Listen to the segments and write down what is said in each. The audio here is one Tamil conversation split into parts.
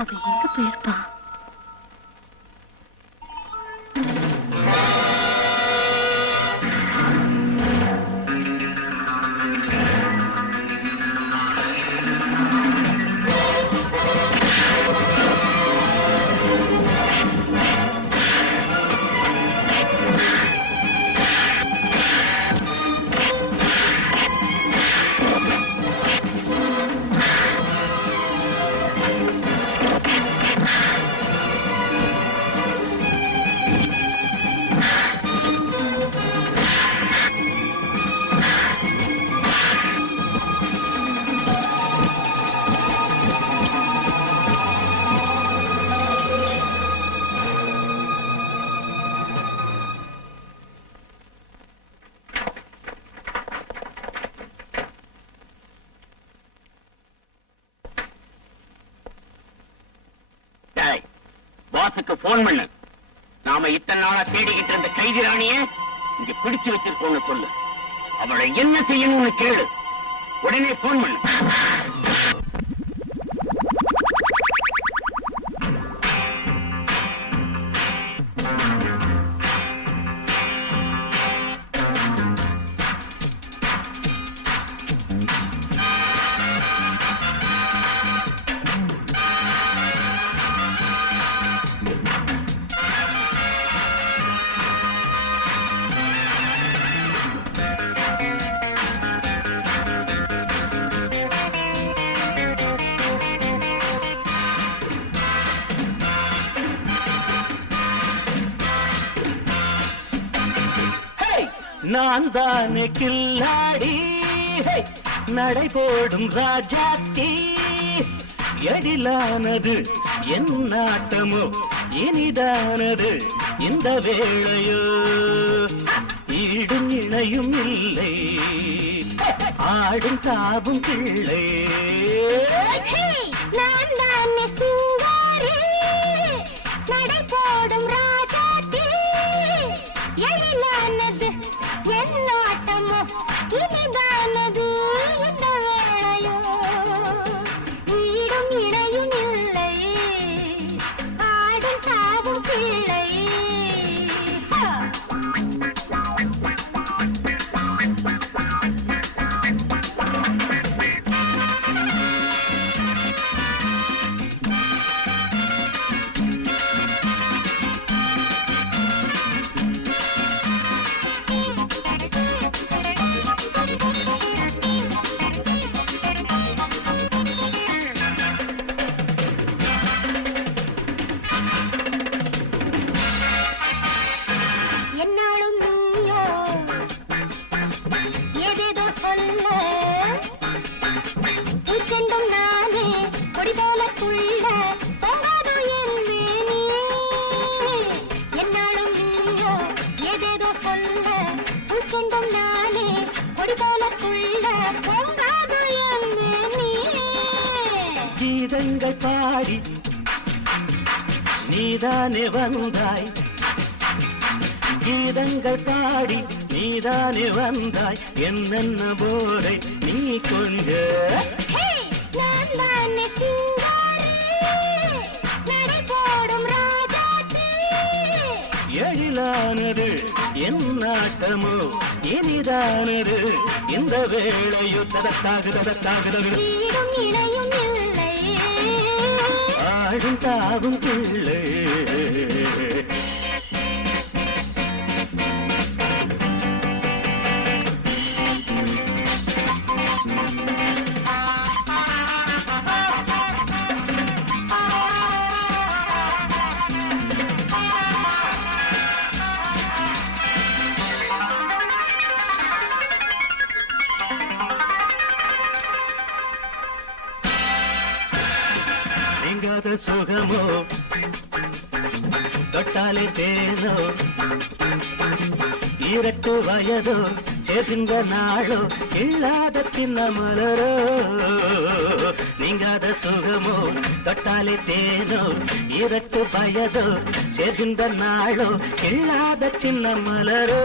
அவ எங்க போயிருப்பா? பாஸுக்கு போன் பண்ணு. நாம இத்தனை நாளா தேடிக்கிட்டு இருந்த கைதி ராணிய இங்க பிடிச்சு வச்சிருக்கோம்னு சொல்லு. அவளை என்ன செய்யணும்னு கேளு. உடனே போன் பண்ணு. நான் தானே கில்லாடி நடை போடும் ராஜாத்தி எழிலானது என் நாட்டமோ இனிதானது இந்த வேளையோ ஈடும் இணையும் இல்லை ஆடும் தாவும் பிள்ளை நான் தானே சிங்காரி நடை போடும் ராஜாத்தி எழிலானது என் நாட்டமோ இனிதானது இந்த வேளையோ வீடும் இணையும் இல்லை ஆடும் தாவும் பிள்ளை. கீதங்கள் பாடி நீதானே வந்தாய், கீதங்கள் பாடி நீதானே வந்தாய், என்னென்ன போரை நீ கொஞ்ச எழிலானது என் நாட்டமோ இனிதானது இந்த வேளையோ ததத்தாகுதத்தாகுதல் ஆடும் தாகும் பிள்ளை. நீங்காத சுகமோ தொட்டாலே தேனோ இரட்டு வயதோ சேர்ந்த நாளோ இல்லாத சின்ன மலரோ. நீங்காத சுகமோ தொட்டாலே தேனோ இரட்டு வயதோ சேர்ந்த நாளோ இல்லாத சின்ன மலரோ.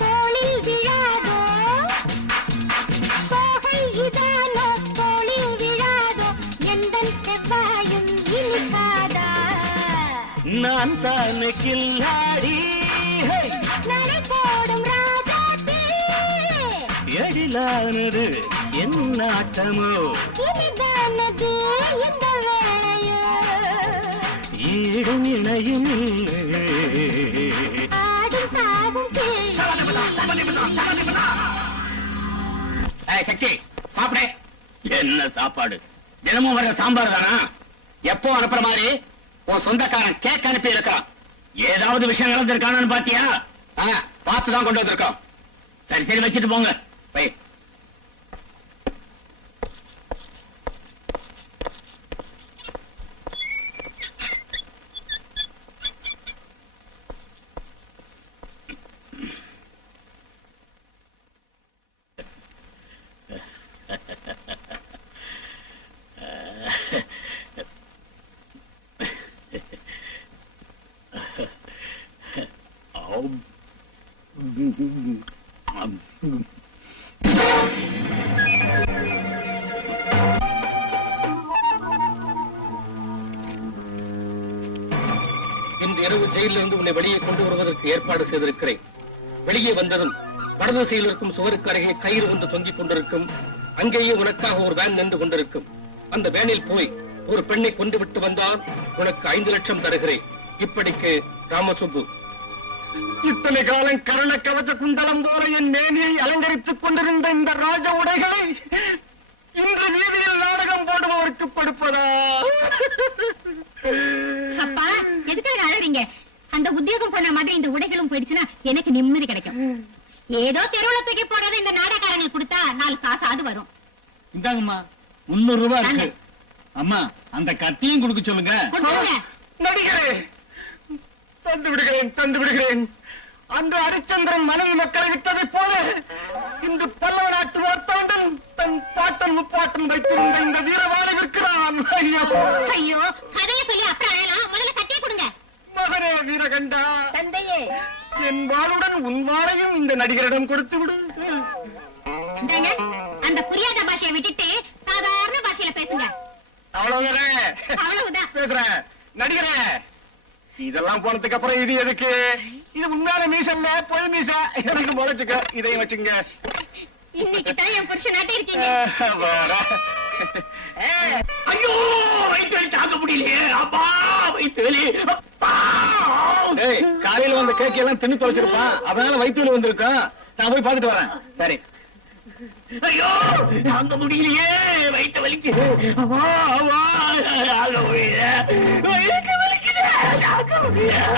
தோளில் விழாதோ இதான நான் தானே கில்லாடி நடை போடும் ராஜாத்தி எழிலானது என் நாட்டமோ இனிதானது இந்த வேளையோ ஈடும் இணையும் ஆடும் தாவும் சக்தி சாப்பிடு. என்ன சாப்பாடு? தினமும் வர்ற சாம்பார் தானா? எப்போ அனுப்புற மாதிரி உன் சொந்தக்காரன் கேக் அனுப்பி இருக்கான். ஏதாவது விஷயம் நடந்திருக்கானு பாத்தியா? பார்த்துதான் கொண்டு வந்திருக்கோம். சரி சரி வச்சுட்டு போங்க. பை. இன்று இரவு ஜெயிலிலிருந்து உன்னை வெளியே கொண்டு வருவதற்கு ஏற்பாடு செய்திருக்கிறேன். வெளியே வந்ததும் வடதிசையில் இருக்கும் சுவருக்கு அருகே கயிறு ஒன்று தொங்கிக் கொண்டிருக்கும். அங்கேயே உனக்காக ஒரு வேன் நின்று கொண்டிருக்கும். அந்த வேனில் போய் ஒரு பெண்ணை கொண்டு விட்டு வந்தால் உனக்கு 5 லட்சம் தருகிறேன். இப்படிக்கு ராமசுப்பு. இத்தனை காலம் கருண கவச்ச குண்டலம் போல என் மேனியை அலங்கரித்துக் கொண்டிருந்த இந்த ராஜ உடைகளை இன்று வீதியில் நாடகம் போடுபவருக்கு கொடுப்பதா? அப்பா எதுக்காக அழறீங்க? அந்த உத்தியோகம் போன மாதிரி இந்த உடைகளும் போயிடுச்சுன்னா எனக்கு நிம்மதி கிடைக்கும். ஏதோ தெருவுல தூக்கி போடுறது இந்த நாடகாரங்களுக்கு கொடுத்தா 4 காசாவது வரும். இந்தாங்கம்மா 300 ரூபாய் இருக்கு. அம்மா அந்த கத்தியும் கொடுக்க சொல்லுங்க. நடிகரே, தந்து விடுகிறேன் தந்து விடுகிறேன். அந்த ஹரிச்சந்திரன் மனைவி மக்களை விட்டதை போல இன்று பல்லவ நாட்டு மார்த்தாண்டன் தன் பாட்டன் முப்பாட்டன் வைத்திருந்த இந்த வீரவாளை விற்கிறான். ஐயோ ஐயோ, கதையை சொல்லி அப்புறம் அழலாம். முதல்ல கட்டியை கொடுங்க. மகனே வீரகண்டா, தந்தையே, என் வாளுடன் உன் வாளையும் இந்த நடிகரிடம் கொடுத்து விடு. இந்தாங்க, அந்த புரியாத பாஷையை விட்டுட்டு சாதாரண பாஷையில பேசுங்க. அவ்வளவுதானே? அவ்வளவுதான். பேசுறேன். நடிகரே, இதெல்லாம் போனதுக்கு அப்புறம் இது எதுக்கு? இது உண்மையான மீச இல்ல, பொய் மீச. எனக்கு முளைச்சுக்க. இதையும் வச்சுங்க. இன்னைக்கு தான் என் புருஷனாட்டே இருக்கீங்க. ஐயோ, வயிற்று வலி தாங்க முடியலையே. அப்பா வயிற்று வலி. காலையில வந்த கேக் எல்லாம் தின்னு தொலைச்சிருப்பான். அதனால வயிற்று வலி வந்திருக்கான். நான் போய் பார்த்துட்டு வரேன். சரி. ஐயோ, தாங்க முடியலையே, வயிற்று வலிக்கு. அம்மா அம்மா, தாங்க முடியல, வயிற்று வலிக்குது, தாங்க முடியல.